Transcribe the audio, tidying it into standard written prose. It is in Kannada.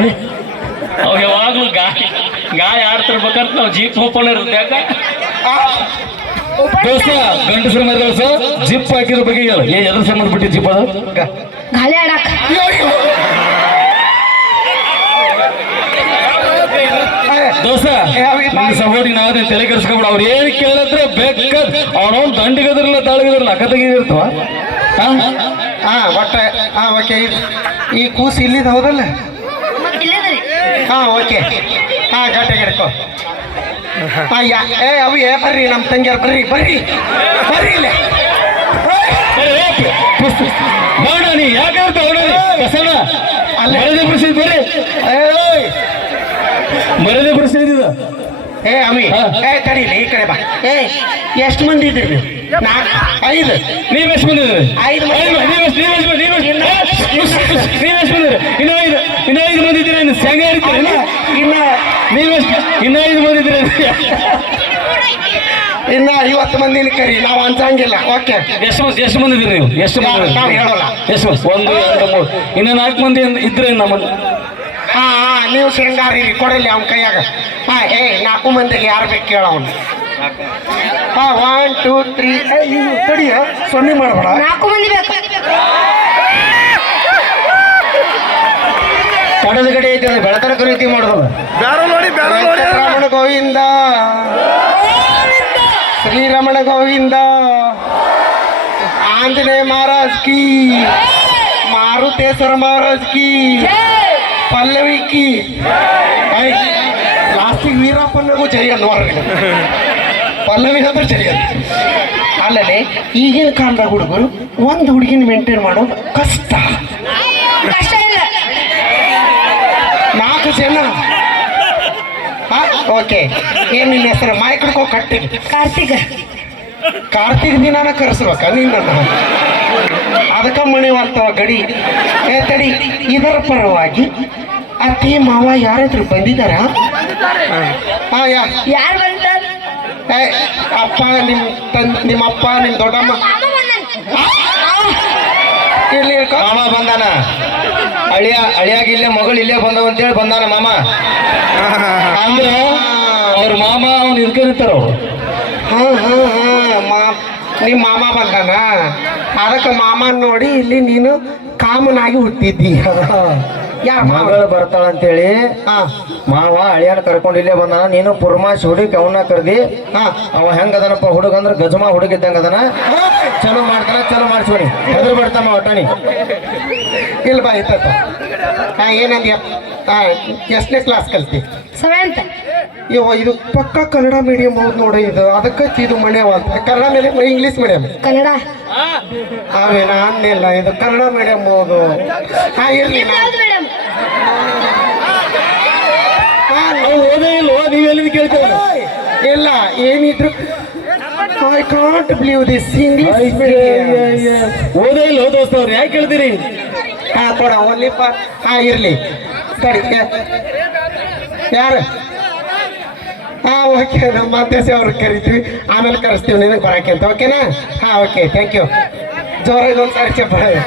ನೋಡಿ ಅವ್ ಯಾವಾಗ್ಲೂ ಗಾಳಿ ಆಡ್ತಿರ್ಬೇಕಂತ ನಾವು ಜೀಪ್ ಓಪನ್ ಇರುತ್ತೆ ಯಾಕ ದೋಸ್ತ ಗಂಡಸರ ಮೇಲೆ ದೋಸ್ತ ಜಿಪ್ ಹಾಕಿದ್ರ ಬಗ್ಗೆ ಹೇಳ ಎದ್ರ ಸಂಬಂಧಪಟ್ಟಿ ಜಿಪ್ ಅದು ಗಾಳಿ ಆಡಾಕ ದೋಸ್ತ ನನ್ನ ಸಹೋದರಿ ನಾವೇ ತಲೆ ಕೆಡಿಸ್ಕೊಂಡ್ಬಿಡ ಅವ್ರು ಏನ್ ಕೇಳಿದ್ರೆ ಬೇಕಾದ್ ಅವನವ್ನು ದಂಡಿಗದ್ರಲ್ಲ ತಾಳಗದ್ರಲ್ಲ ಅಕ್ಕ ತೆಗಿದಿರ್ತವ ಒಟ್ಟ ಓಕೆ ಈ ಕೂಸು ಇಲ್ಲಿದ ಹೌದಲ್ಲ ಓಕೆ ಗಟ್ಟ ಗಿಡ್ಕೋ ಅವು ಬರ್ರಿ ನಮ್ಮ ತಂಗಿಯರ್ ಬರ್ರಿ ಬರ್ರಿ ಬರ್ರಿ ಇಲ್ಲೇ ಬೇಡ ನೀ ಯಾಕೆ ಮರದೇ ಪರಿಸ್ಥಿತಿ ಬರ್ರಿ ಮರದೇ ಪರಿಸ್ಥಿತಿ ಇದು ಅವಿ ತಡೀಲಿ ಈ ಕಡೆ ಬಾ ಎಷ್ಟು ಮಂದಿ ಇದ್ರಿ ನೀವು ಐದು ನೀವೆಷ್ಟು ಬಂದಿದ್ರಿ ನೀವೆಷ್ಟು ಬಂದಿರಿ ಇನ್ನೂ ಐದು ಮಂದಿ ಇದ್ದೀರಿ ಸಂಘ ಇರ್ತೀರಿ ನೀವೆಷ್ಟು ಇನ್ನೂ 5 ಮಂದಿ ಇದ್ದೀರಿ ಇನ್ನ 50 ಮಂದಿನ ಕರಿ ನಾವು ಅನ್ಸಂಗಿಲ್ಲ ಓಕೆ ಎಷ್ಟು ಮಂದಿ ಇದ್ದೀರಿ ನೀವು ಎಷ್ಟು ನಾವು ಹೇಳೋಲ್ಲ ಎಷ್ಟು 1 2 3 ಇನ್ನು 4 ಮಂದಿ ಇದ್ರೆ ನಮ್ಮನ್ನು ನೀವು ಶೃಂಗಾರಿ ಕೊಡಲಿ ಅವನ ಕೈಯಾಗ 4 ಮಂದಿಗೆ ಯಾರು ಬೇಕು ಕೇಳವನು 1 2 3 ತಡಿಯ ಸೊನ್ನೆ ಮಾಡಬೇಡ 4 ಮಂದಿ ಬೇಕು ಕಡದ ಕಡೆ ಐತೆ ಬೆಳತನ ಖರೀದಿ ಮಾಡೋದು ರಮಣ ಗೋವಿಂದ ಶ್ರೀರಮಣ ಗೋವಿಂದ ಆಂಜನೇಯ ಮಹಾರಾಜ್ ಕಿ ಮಾರುತೇಶ್ವರ ಮಹಾರಾಜ್ ಕಿ ಪಲ್ಲವಿ ಕಿ ಲಾಸ್ಟಿಗೆ ವೀರಪ್ಪನಿಗೂ ಜೈ ಅನ್ನೋರ್ಗ ಪಲ್ಲವಿ ಅಂದ್ರೆ ಜೈ ಅಂತ ಅಲ್ಲದೆ ಈಗಿನ ಕಾಲದಾಗ ಹುಡುಗರು ಒಂದು ಹುಡುಗಿನ ಮೇಂಟೈನ್ ಮಾಡೋದು ಕಷ್ಟ ಇಲ್ಲ 4 ಜನ ಓಕೆ ಏನ್ ನಿನ್ನ ಹೆಸರು ಮಾಯಕಡ್ಕೋ ಕಟ್ಟಿಗೆ ಕಾರ್ತಿಕ್ ದಿನಾನ ಕರೆಸ್ಬೇಕ ನಿನ್ನ ಅದಕ್ಕ ಮಣಿವಂತವ ಗಡಿ ತಡಿ ಇದರ ಪರವಾಗಿ ಅತ್ತಿ ಮಾವ ಯಾರಾದ್ರೂ ಬಂದಿದ್ದಾರ ಯಾರು ಬಂದಾರ ಅಪ್ಪ ನಿಮ್ಮ ಅಪ್ಪ ನಿಮ್ಮ ದೊಡ್ಡಮ್ಮ ಇಲ್ಲಿ ಮಾಮ ಬಂದಾನ ಅಳಿಯಾಗ ಇಲ್ಲೇ ಮಗಳು ಇಲ್ಲೇ ಬಂದವ ಅಂತೇಳಿ ಬಂದಾನ ಮಾಮ ಅಂದ್ರೆ ಅವ್ರ ಮಾಮ ಅವ್ನು ಇರ್ತಾರ ಅವ್ರು ನಿಮ್ಮ ಮಾಮ ಬಂದಾನ ಅದಕ್ಕೆ ಮಾಮನ್ ನೋಡಿ ಇಲ್ಲಿ ನೀನು ಕಾಮನಾಗಿ ಹುಟ್ಟಿದ್ದಿ ಯಾರ ಮಗಳು ಬರ್ತಾಳಂತೇಳಿ ಮಾವ ಅಳಿಯನ ಕರ್ಕೊಂಡು ಇಲ್ಲೇ ಬಂದಾನ ನೀನು ಪುರ್ಮಾಶ್ ಹುಡುಗಿ ಅವನ್ನ ಕರ್ದಿ ಅವ ಹೆಂಗದನಪ್ಪ ಹುಡುಗ ಅಂದ್ರೆ ಗಜಮಾ ಹುಡುಗಿದ್ದಂಗ ಅದನ ಚಲೋ ಮಾಡ್ತಾನ ಚಲೋ ಮಾಡಿಸ್ಕೊಡಿ ಹೆದರು ಬಿಡ್ತಾನ ಒಟ್ಟಾನಿ ಇಲ್ಲ ಬಾ ಇತ್ತ ಏನಂದ್ಯ ಎಷ್ಟನೇ ಕ್ಲಾಸ್ ಕಲ್ತಿ 7th ಇದು ಪಕ್ಕ ಕನ್ನಡ ಮೀಡಿಯಂ ಹೌದು ನೋಡಿ ಇದು ಅದಕ್ಕೆ ಇದು ಮಣ್ಯವ ಅಂತ Kannada medium English medium Kannada ಅವೇನ ಅನ್ನಿಲ್ಲ ಇದು ಕನ್ನಡ ಮೀಡಿಯಂ ಹೌದು ಇರ್ಲಿ ಓದೇ ಇಲ್ವೋ ನೀವು ಎಲ್ಲಿ ಕೇಳ್ತೇವೆ ಇಲ್ಲ ಏನಿದ್ರು I can't believe this English ಓದೇ ಇಲ್ಲ ದೋಸ್ತ ಅವ್ರು ಯಾಕೆ ಕೇಳ್ತೀರಿ ಕೊಡ ಒಲ್ಲಿಪ್ಪ ಇರ್ಲಿ ಸರಿ ಯಾರು ಓಕೆ ನಮ್ಮ ಮಾತೇಸಿ ಅವ್ರಿಗೆ ಕರಿತೀವಿ ಆಮೇಲೆ ಕರೆಸ್ತೀವಿ ನಿನಗೆ ಬರೋಕ್ಕೆ ಅಂತ ಓಕೆನಾ ಓಕೆ ಥ್ಯಾಂಕ್ ಯು ಜೋರಾಗಿ ಒಂದು ಸಾರಿ ಚಪ್ಪಾಳೆ